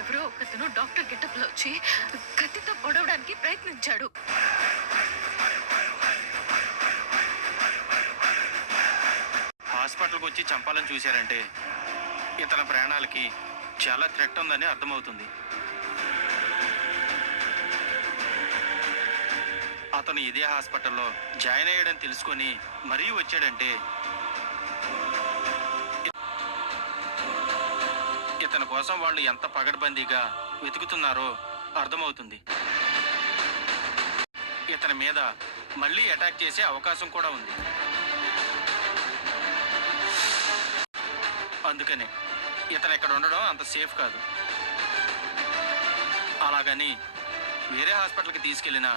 ఎవరో ఒకతను doctor getup లో వచ్చి కత్తితో పొడవడానికి ప్రయత్నించాడు. హాస్పిటల్కి వచ్చి చంపాలని చూశారంటే ఇతని ప్రాణాలకి చాలా థ్రెట్ ఉందని అర్థమవుతుంది. అతను ఇదే హాస్పిటల్లో జాయిన్ అయ్యాడని తెలుసుకొని మరీ వచ్చాడంటే ఇతని కోసం వాళ్ళు ఎంత పగడ్బందీగా వెతుకుతున్నారో అర్థమవుతుంది. ఇతని మీద మళ్ళీ అటాక్ చేసే అవకాశం కూడా ఉంది. అందుకనే ఇతను ఇక్కడ ఉండడం అంత సేఫ్ కాదు. అలాగని వేరే హాస్పిటల్కి తీసుకెళ్ళినా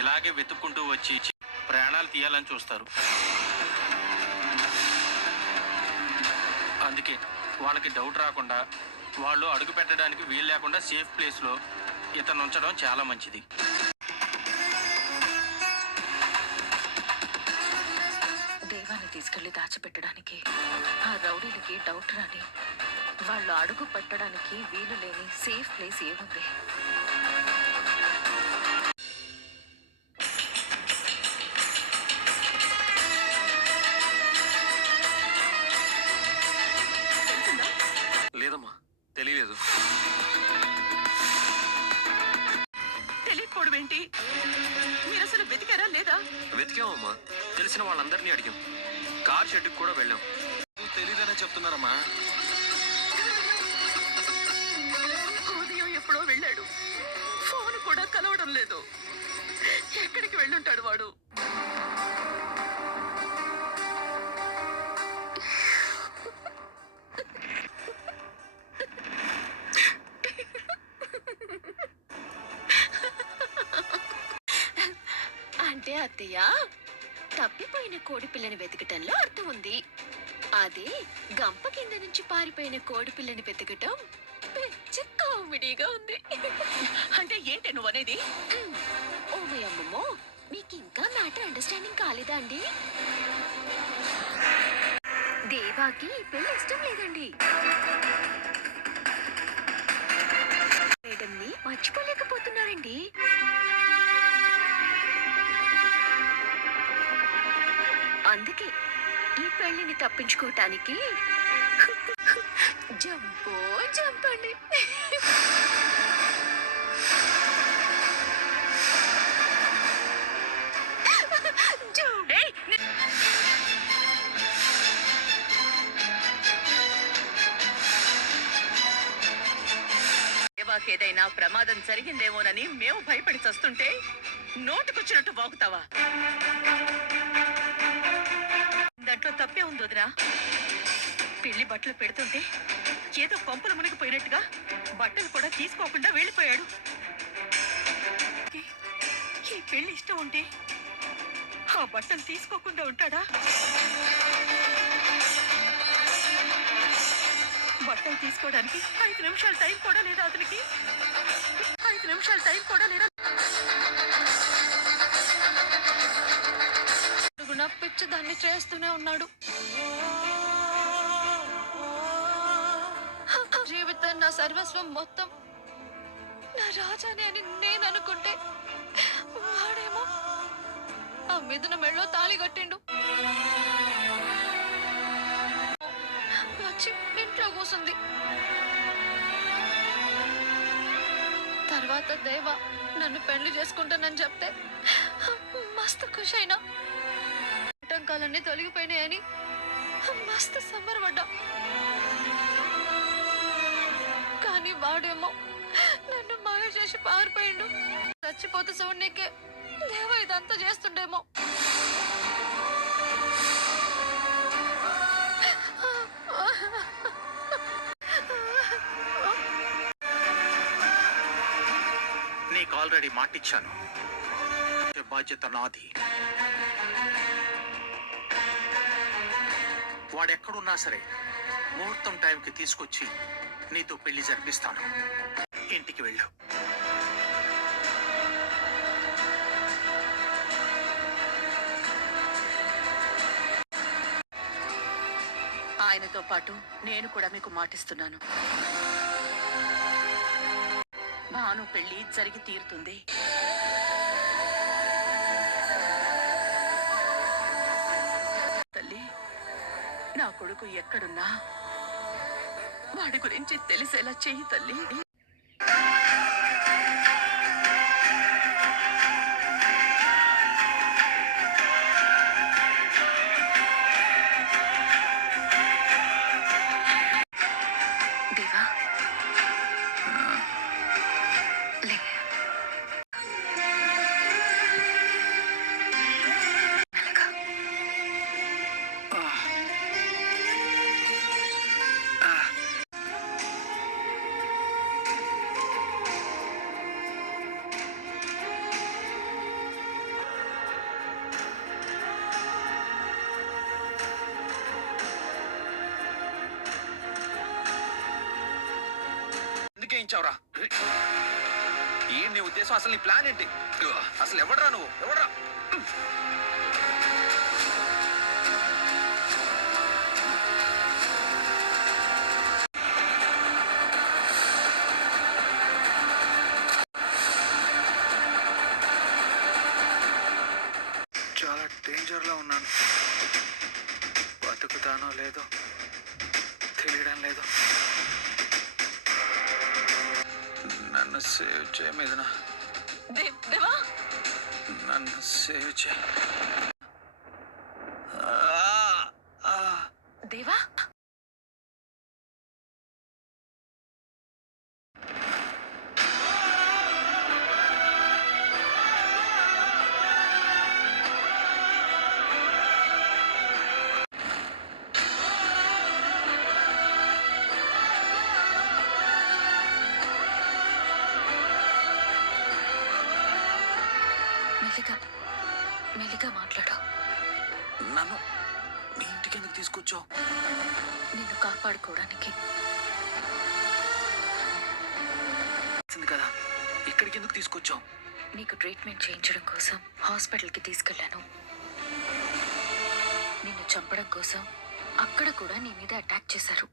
ఇలాగే వెతుక్కుంటూ వచ్చి ప్రాణాలు తీయాలని చూస్తారు. అందుకే వాళ్ళకి డౌట్ రాకుండా, వాళ్ళు అడుగు పెట్టడానికి వీలు లేకుండా సేఫ్ ప్లేస్లో ఇతను ఉంచడం చాలా మంచిది. దేవాన్ని తీసుకెళ్లి దాచిపెట్టడానికి ఆ రౌడీలకి డౌట్ రాని, వాళ్ళు అడుగు పెట్టడానికి వీలు లేని సేఫ్ ప్లేస్ ఏముంది? లేదమ్మా, తెలియలేదు. తెలియకపోవడం ఏంటి? మీరు అసలు వెతికారా లేదా? వెతికామమ్మా, తెలిసిన వాళ్ళందరినీ అడిగాం, కార్ షెడ్కి కూడా వెళ్ళాం. తెలీదనే చెప్తున్నారమ్మా. ఉదయం ఎప్పుడో వెళ్ళాడు, ఫోన్ కూడా కలవడం లేదు. ఎక్కడికి వెళ్ళుంటాడు వాడు? అంటే అత్తయ్య, తప్పిపోయిన కోడి పిల్లని వెతకటంలో అర్థం ఉంది. అదే గంప కింద నుంచి పారిపోయిన కోడి పిల్లని వెతకటం కామెడీగా ఉంది. అంటే ఏంటి నువ్వు అనేది? ఓమై అమ్మమ్మో, మీకు ఇంకా మ్యాటర్ అండర్స్టాండింగ్ కాలేదా అండి? దేవాకి పెళ్లి ఇష్టం లేదండి. మేడంని మర్చిపోలేకపోతున్నారండి. అందుకే ఈ పెళ్లిని తప్పించుకోవటానికి జంపో జంపండి. ఏదైనా ప్రమాదం జరిగిందేమోనని మేము భయపడి చస్తుంటే నోటుకొచ్చినట్టు వాగుతావా? దాంట్లో తప్పే ఉంది వదినా. పెళ్లి బట్టలు పెడుతుంటే ఏదో పంపులు మునిగిపోయినట్టుగా బట్టలు కూడా తీసుకోకుండా వెళ్ళిపోయాడు. ఈ పెళ్లి ఇష్టం ఉంటే ఆ బట్టలు తీసుకోకుండా ఉంటాడా? బట్టలు తీసుకోవడానికి 5 నిమిషాల టైం కూడా లేదా అతనికి? 5 నిమిషాల టైం కూడా లేదా? పిచ్చి దాన్ని చేస్తూనే ఉన్నాడు. జీవితం, నా సర్వస్వం మొత్తం నా రాజానే అని నేను అనుకుంటే వాడేమో ఆ మిథున మెళ్ళో తాళి కట్టిండు. వచ్చి ఇంట్లో కూసుంది. తర్వాత దేవ నన్ను పెళ్లి చేసుకుంటానని చెప్తే మస్తు ఖుషి అయినా. ఆటంకాలన్నీ తొలగిపోయినాయని మస్తు సంబరపడ్డా. కానీ వాడేమో నన్ను మాయ చేసి పారిపోయిండు. చచ్చిపోతే చూడనీకే దేవ ఇదంతా చేస్తుండేమో. నీకు ఆల్రెడీ మాటిచ్చాను, బాధ్యత నాది. వాడెక్కడున్నా సరే ముహూర్తం టైంకి తీసుకొచ్చి నీతో పెళ్లి జరిపిస్తాను. ఇంటికి వెళ్ళు. ఆయనతో పాటు నేను కూడా మీకు మాటిస్తున్నాను. భాను పెళ్లి జరిగి తీరుతుంది. తల్లి, నా కొడుకు ఎక్కడున్నా వాడి గురించి తెలిసేలా చెయ్యి తల్లి. దేవా లే. మెల్లగా. ఎందుకే ఇచ్చావురా? ఈ నీ ఉద్దేశం, అసలు నీ ప్లాన్ ఏంటి? అసలు ఎవడరా నువ్వు? ఎవడరా? చాలా డేంజర్ లో ఉన్నాను. బతుకుతానో లేదో తెలియడం లేదు. నన్ను సేవ్ చేయ మీదన. దేవా, నన్ను సేవ్ చేయ. దేవా మెల్లిగా మెల్లిగా మాట్లాడు. నన్ను మీ ఇంటికి ఎందుకు తీసుకొచ్చావు? నిన్ను కాపాడుకోవడానికి. కదా, ఇక్కడికి ఎందుకు తీసుకొచ్చావు? నీకు ట్రీట్మెంట్ చేయించడం కోసం హాస్పిటల్కి తీసుకెళ్లాను. నిన్ను చంపడం కోసం అక్కడ కూడా నీ మీద అటాక్ చేశారు.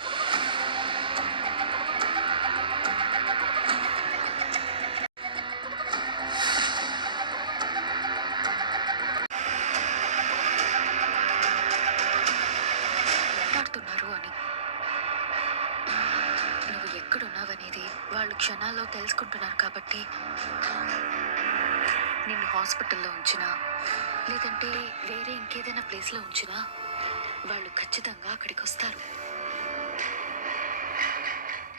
మాట్లాడుతున్నారు అని. నువ్వు ఎక్కడున్నావనేది వాళ్ళు క్షణాల్లో తెలుసుకుంటున్నారు కాబట్టి నిన్ను హాస్పిటల్లో ఉంచినా లేదంటే వేరే ఇంకేదైనా ప్లేస్లో ఉంచినా వాళ్ళు ఖచ్చితంగా అక్కడికి వస్తారు.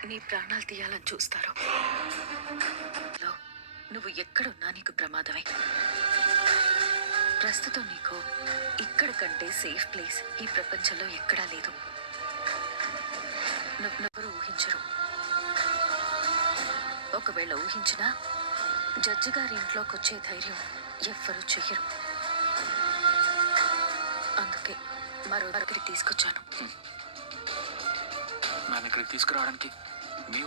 నీ ప్రాణాలు తీయాలని చూస్తారు. నువ్వు ఎక్కడున్నా నీకు ప్రమాదమే. ప్రస్తుతం నీకు ఇక్కడ కంటే సేఫ్ ప్లేస్ ఈ ప్రపంచంలో ఎక్కడా లేదు. నువ్వెవరూ ఊహించరు. ఒకవేళ ఊహించినా జడ్జి గారి ఇంట్లోకి వచ్చే ధైర్యం ఎవ్వరూ చెయ్యరు. అందుకే మరో దగ్గరికి తీసుకొచ్చాను. నన్ను ఇక్కడికి తీసుకురావడానికి మీ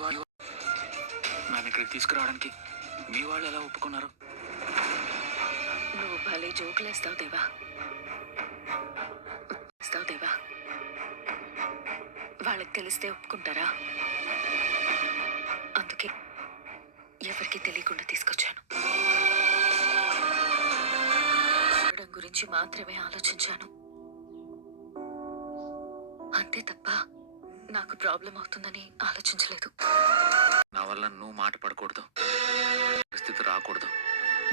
వాళ్ళు ఎలా ఒప్పుకున్నారు? నువ్వు భలే జోకులేస్తావు దేవా. వాళ్ళకి తెలిస్తే ఒప్పుకుంటారా? అందుకే ఎవరికి తెలియకుండా తీసుకొచ్చాను. గురించి మాత్రమే ఆలోచించాను. అంతే తప్ప నాకు ప్రాబ్లం అవుతుందని ఆలోచించలేదు. నా వల్ల నువ్వు మాట పడకూడదు, పరిస్థితి రాకూడదు.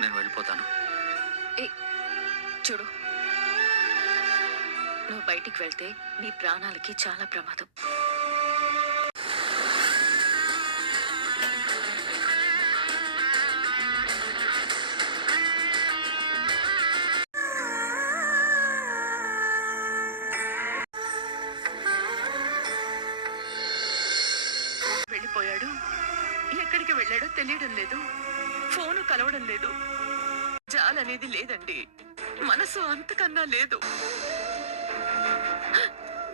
నేను వెళ్ళిపోతాను. చూడు, నువ్వు బయటికి వెళ్తే నీ ప్రాణాలకి చాలా ప్రమాదం. వెళ్ళిపోయాడు. ఎక్కడికి వెళ్ళాడో తెలియడం లేదు. ఫోను కలవడం లేదు. జాలనేది లేదండి. మనసు అంతకన్నా లేదు.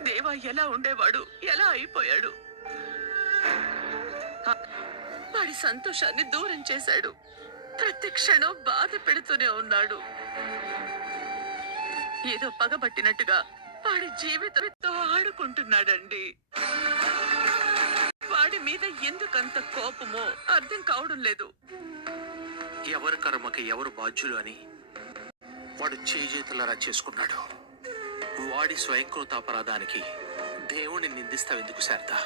దేవా ఎలా ఉండేవాడు, ఎలా అయిపోయాడు. వాడి సంతోషాన్ని దూరం చేశాడు. ప్రతి క్షణం బాధ పెడుతూనే ఉన్నాడు. ఏదో పగబట్టినట్టుగా వాడి జీవితంతో ఆడుకుంటున్నాడండి. వాడి మీద ఎందుకంత కోపమో అర్థం కావడం లేదు. ఎవరి కర్మకి ఎవరు బాధ్యులు అని వాడు చేతులరా చేసుకున్నాడు. వాడి స్వయంకృతాపరాధానికి దేవుణ్ణి నిందిస్తావెందుకు శారదా?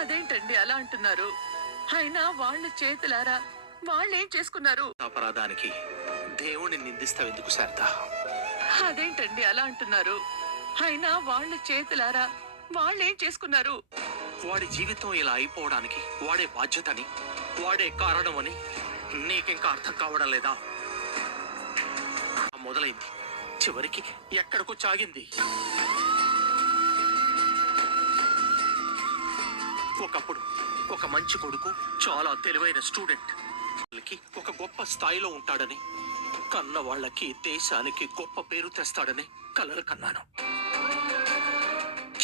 అదేంటండి అలా అంటున్నారు? అయినా వాళ్ళ చేతులారా వాళ్ళేం చేసుకున్నారు? అపరాధానికి దేవుణ్ణి నిందిస్తావెందుకు శారదా? అదేంటండి అలా అంటున్నారు? అయినా వాళ్ళ చేతులారా వాళ్ళేం చేసుకున్నారు? వాడి జీవితం ఇలా అయిపోవడానికి వాడే బాధ్యతని, వాడే కారణమని నీకింకా అర్థం కావడం లేదా? మొదలైంది, చివరికి ఎక్కడికో చాగింది. ఒకప్పుడు ఒక మంచి కొడుకు, చాలా తెలివైన స్టూడెంట్, వాళ్ళకి ఒక గొప్ప స్థాయిలో ఉంటాడని, కన్న వాళ్ళకి దేశానికి గొప్ప పేరు తెస్తాడని కలలు కన్నాను.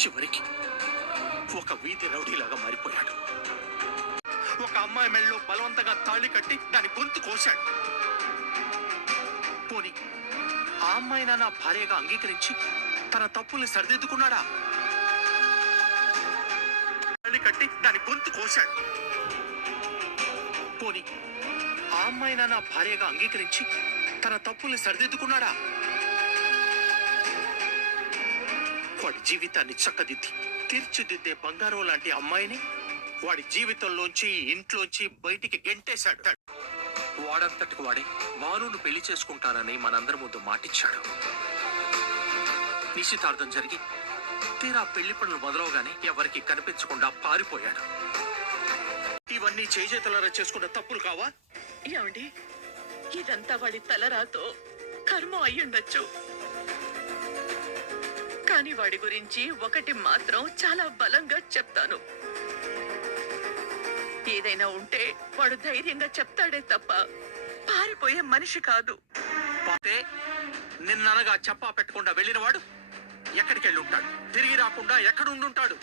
చివరికి ఒక వీధి రౌడీలాగా మారిపోయాడు. ఒక అమ్మాయి మెళ్ళలో బలవంతంగా తాళి కట్టి దాని గొంతు కోశాడు. పోనీ ఆ అమ్మాయినా నా భార్యగా అంగీకరించి తన తప్పుల్ని సరిదిద్దుకున్నాడా? తాళి కట్టి దాని గొంతు కోశాడు. పోనీ ఆ అమ్మాయినా నా భార్యగా అంగీకరించి తన తప్పుల్ని సరిదిద్దుకున్నాడా? వాడి జీవితాన్ని చక్కదిద్ది తీర్చిదిద్దే బంగారం లాంటి అమ్మాయిని వాడి జీవితంలోంచి, ఇంట్లోంచి బయటికి గెంటేశాడు. వాడంతటికి వాడే మానును పెళ్లి చేసుకుంటానని మనందరి ముందు మాటిచ్చాడు. నిశ్చితార్థం జరిగి తీరా పెళ్లి పనులు మొదలవగానే ఎవరికి కనిపించకుండా పారిపోయాడు. ఇవన్నీ చేతులారా చేసుకున్న తప్పులు కావా? ఏమండి, ఇదంతా వాడి తలరాతో కర్మ అయ్యుండొచ్చు. కానీ వాడి గురించి ఒకటి మాత్రం చాలా బలంగా చెప్తాను. ఏదైనా ఉంటే వాడు ధైర్యంగా చెప్తాడే తప్ప పారిపోయే మనిషి కాదు. పోతే నిన్ననగా చెప్పా పెట్టకుండా వెళ్ళినవాడు ఎక్కడికి వెళ్ళి ఉంటాడు? తిరిగి రాకుండా ఎక్కడ ఉండుంటాడు?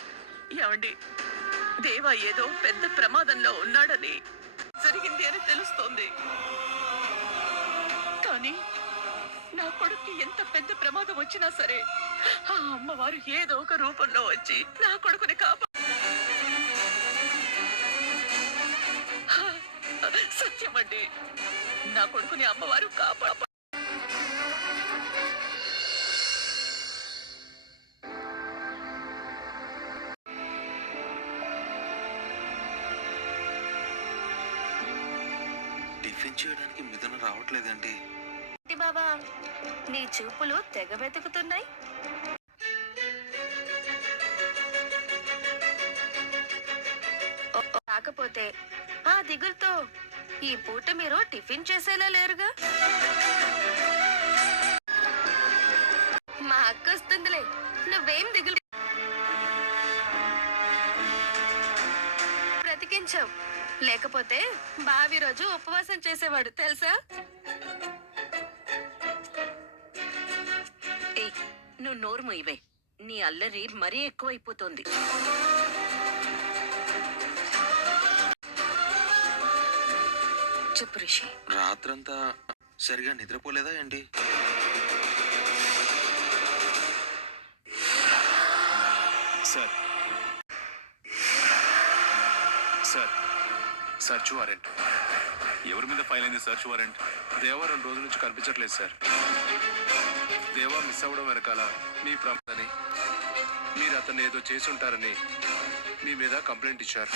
ఏమండి, దేవా ఏదో పెద్ద ప్రమాదంలో ఉన్నాడని జరిగింది అని తెలుస్తోంది. కానీ నా కొడుక్కి ఎంత పెద్ద ప్రమాదం వచ్చినా సరే ఆ అమ్మవారు ఏదో ఒక రూపంలో వచ్చి నా కొడుకుని సత్యమండి, నా కొడుకుని అమ్మవారు కాపాడ. టిఫిన్ చేయడానికి మిథున రావట్లేదండి. బాబా, నీ చూపులు తెగ వెతుకుతున్నాయి. కాకపోతే ఆ దిగులుతో ఈ పూట మీరు టిఫిన్ చేసేలా లేరుగా. మా అక్క వస్తుందిలే, నువ్వేం దిగులు. బ్రతికించావు, లేకపోతే బావి రోజు ఉపవాసం చేసేవాడు తెలుసా? నువ్వు నోరు మూయవే, నీ అల్లరి మరీ ఎక్కువైపోతుంది. చెప్పు రిషి. రాత్రంతా సరిగా నిద్రపోలేదా ఏంటి? Sir sir search warrant. ఎవరి మీద ఫైల్ అయింది సర్చ్ వారెంట్? దేవా 2 రోజుల నుంచి కనిపించట్లేదు సార్. దేవా మిస్ అవ్వడం వెనకాల మీ ప్రమాదని, మీరు అతన్ని ఏదో చేసుంటారని మీ మీద కంప్లైంట్ ఇచ్చారు.